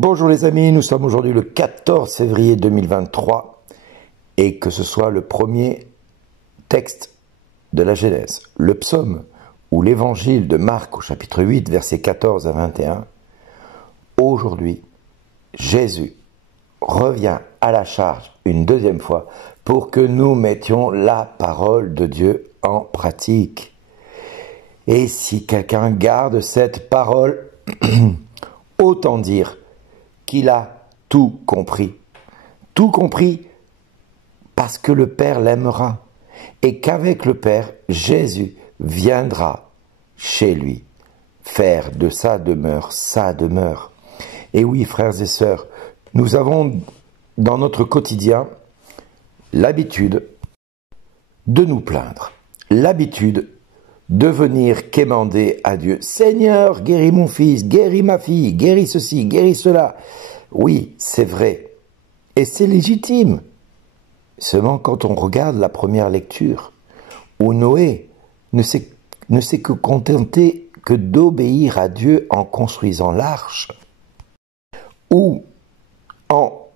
Bonjour les amis, nous sommes aujourd'hui le 14 février 2023 et que ce soit le premier texte de la Genèse, le psaume ou l'évangile de Marc au chapitre 8, versets 14 à 21, aujourd'hui, Jésus revient à la charge une deuxième fois pour que nous mettions la parole de Dieu en pratique. Et si quelqu'un garde cette parole, autant dire qu'il a tout compris. Tout compris parce que le Père l'aimera et qu'avec le Père, Jésus viendra chez lui, faire de sa demeure sa demeure. Et oui, frères et sœurs, nous avons dans notre quotidien l'habitude de nous plaindre, l'habitude de venir quémander à Dieu. Seigneur, guéris mon fils, guéris ma fille, guéris ceci, guéris cela. Oui, c'est vrai. Et c'est légitime. Seulement quand on regarde la première lecture, où Noé ne s'est que contenté que d'obéir à Dieu en construisant l'arche, ou en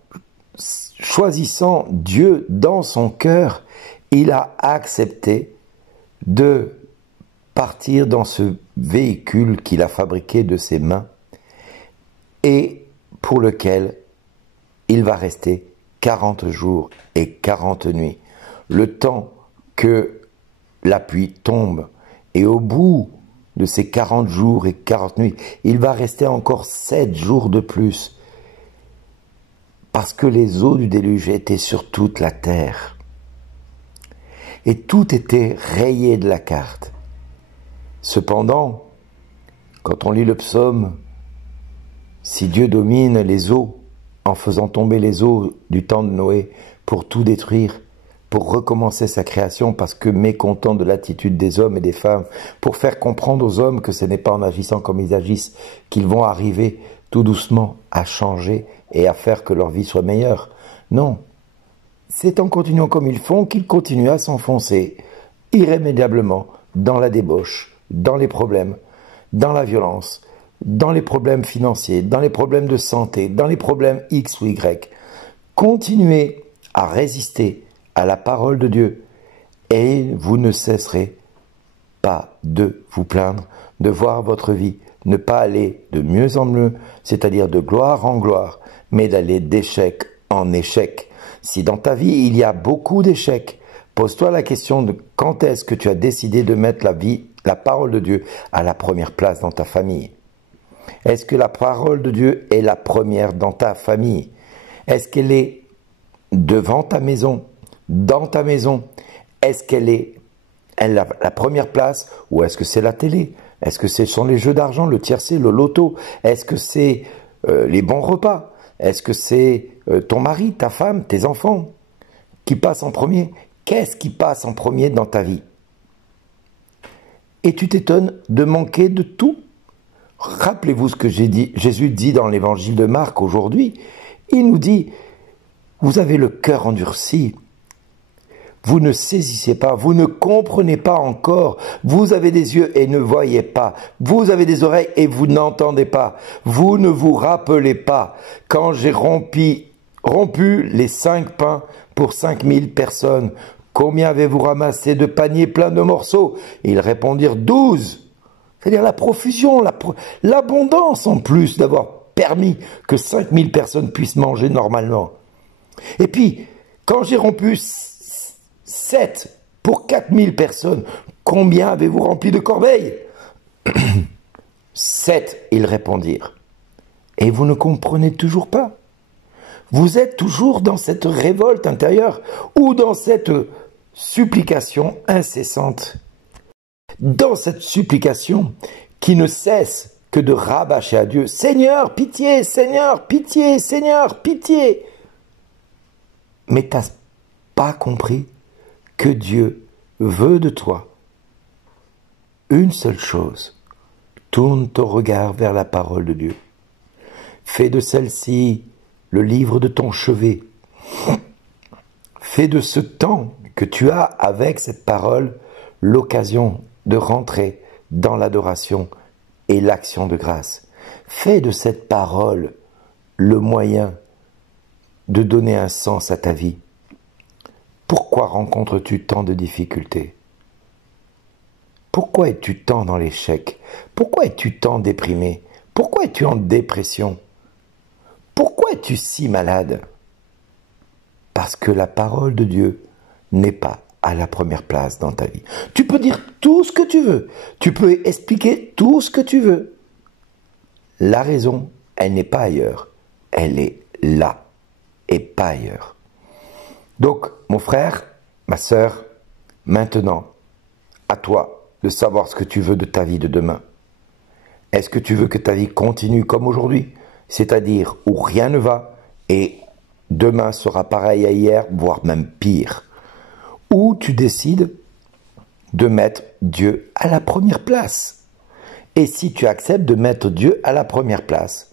choisissant Dieu dans son cœur, il a accepté de partir dans ce véhicule qu'il a fabriqué de ses mains et pour lequel il va rester 40 jours et 40 nuits, le temps que la pluie tombe. Et au bout de ces 40 jours et 40 nuits, il va rester encore 7 jours de plus, parce que les eaux du déluge étaient sur toute la terre. Et tout était rayé de la carte. Cependant, quand on lit le psaume, si Dieu domine les eaux, en faisant tomber les eaux du temps de Noé pour tout détruire, pour recommencer sa création, parce que mécontent de l'attitude des hommes et des femmes, pour faire comprendre aux hommes que ce n'est pas en agissant comme ils agissent qu'ils vont arriver tout doucement à changer et à faire que leur vie soit meilleure. Non, c'est en continuant comme ils font qu'ils continuent à s'enfoncer irrémédiablement dans la débauche, dans les problèmes, dans la violence, dans les problèmes financiers, dans les problèmes de santé, dans les problèmes X ou Y. Continuez à résister à la parole de Dieu et vous ne cesserez pas de vous plaindre, de voir votre vie ne pas aller de mieux en mieux, c'est-à-dire de gloire en gloire, mais d'aller d'échec en échec. Si dans ta vie il y a beaucoup d'échecs, pose-toi la question de quand est-ce que tu as décidé de mettre la parole de Dieu à la première place dans ta famille. Est-ce que la parole de Dieu est la première dans ta famille? Est-ce qu'elle est devant ta maison, dans ta maison? Est-ce qu'elle est la première place ou est-ce que c'est la télé? Est-ce que ce sont les jeux d'argent, le tiercé, le loto? Est-ce que c'est les bons repas? Est-ce que c'est ton mari, ta femme, tes enfants qui passent en premier? Qu'est-ce qui passe en premier dans ta vie? Et tu t'étonnes de manquer de tout? Rappelez-vous ce que Jésus dit dans l'évangile de Marc aujourd'hui. Il nous dit, vous avez le cœur endurci, vous ne saisissez pas, vous ne comprenez pas encore, vous avez des yeux et ne voyez pas, vous avez des oreilles et vous n'entendez pas, vous ne vous rappelez pas quand j'ai rompu les 5 pains pour 5000 personnes. Combien avez-vous ramassé de paniers pleins de morceaux? Ils répondirent 12. C'est-à-dire la profusion, l'abondance en plus d'avoir permis que 5000 personnes puissent manger normalement. Et puis, quand j'ai rompu 7 pour 4000 personnes, combien avez-vous rempli de corbeilles? 7, ils répondirent. Et vous ne comprenez toujours pas. Vous êtes toujours dans cette révolte intérieure ou dans cette supplication incessante. Dans cette supplication qui ne cesse que de rabâcher à Dieu, « Seigneur, pitié, Seigneur, pitié, Seigneur, pitié !» Mais tu n'as pas compris que Dieu veut de toi une seule chose. Tourne ton regard vers la parole de Dieu. Fais de celle-ci le livre de ton chevet. Fais de ce temps que tu as avec cette parole l'occasion de rentrer dans l'adoration et l'action de grâce. Fais de cette parole le moyen de donner un sens à ta vie? Pourquoi rencontres-tu tant de difficultés? Pourquoi es-tu tant dans l'échec? Pourquoi es-tu tant déprimé? Pourquoi es-tu en dépression? Pourquoi es-tu si malade? Parce que la parole de Dieu n'est pas à la première place dans ta vie. Tu peux dire tout ce que tu veux. Tu peux expliquer tout ce que tu veux. La raison, elle n'est pas ailleurs. Elle est là et pas ailleurs. Donc, mon frère, ma sœur, maintenant, à toi de savoir ce que tu veux de ta vie de demain. Est-ce que tu veux que ta vie continue comme aujourd'hui, c'est-à-dire où rien ne va et demain sera pareil à hier, voire même pire? Ou tu décides de mettre Dieu à la première place? Et si tu acceptes de mettre Dieu à la première place,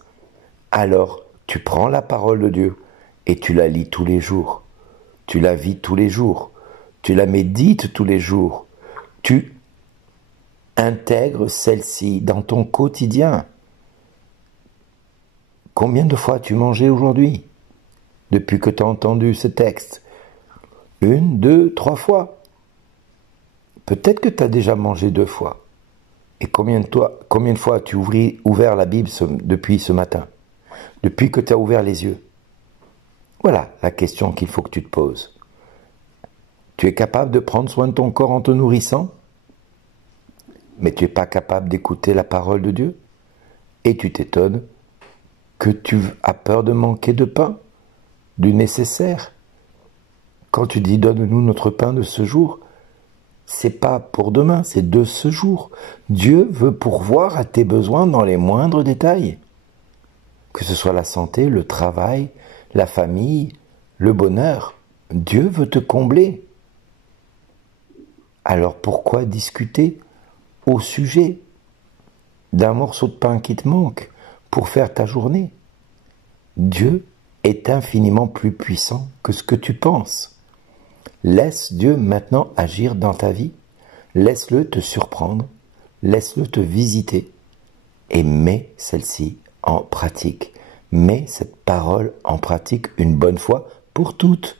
alors tu prends la parole de Dieu et tu la lis tous les jours. Tu la vis tous les jours. Tu la médites tous les jours. Tu intègres celle-ci dans ton quotidien. Combien de fois as-tu mangé aujourd'hui depuis que tu as entendu ce texte? 1, 2, 3 fois. Peut-être que tu as déjà mangé 2 fois. Et combien de fois as-tu ouvert la Bible depuis ce matin? Depuis que tu as ouvert les yeux? Voilà la question qu'il faut que tu te poses. Tu es capable de prendre soin de ton corps en te nourrissant, mais tu n'es pas capable d'écouter la parole de Dieu? Et tu t'étonnes que tu as peur de manquer de pain, du nécessaire. Quand tu dis « donne-nous notre pain de ce jour », c'est pas pour demain, c'est de ce jour. Dieu veut pourvoir à tes besoins dans les moindres détails. Que ce soit la santé, le travail, la famille, le bonheur. Dieu veut te combler. Alors pourquoi discuter au sujet d'un morceau de pain qui te manque pour faire ta journée? Dieu est infiniment plus puissant que ce que tu penses. Laisse Dieu maintenant agir dans ta vie. Laisse-le te surprendre. Laisse-le te visiter. Et mets celle-ci en pratique. Mets cette parole en pratique une bonne fois pour toutes.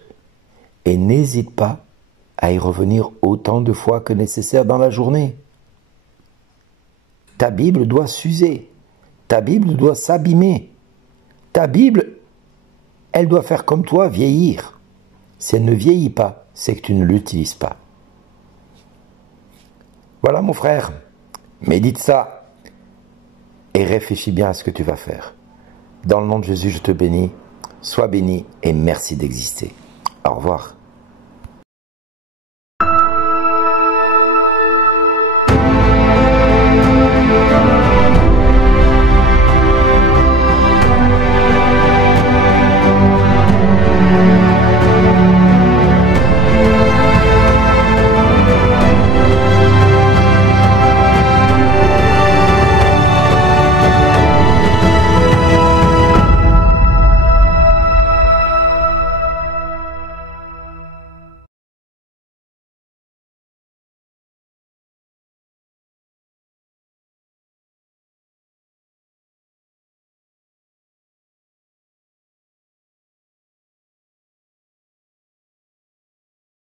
Et n'hésite pas à y revenir autant de fois que nécessaire dans la journée. Ta Bible doit s'user. Ta Bible doit s'abîmer. Ta Bible, elle doit faire comme toi, vieillir. Si elle ne vieillit pas, c'est que tu ne l'utilises pas. Voilà mon frère, médite ça et réfléchis bien à ce que tu vas faire. Dans le nom de Jésus, je te bénis, sois béni et merci d'exister. Au revoir.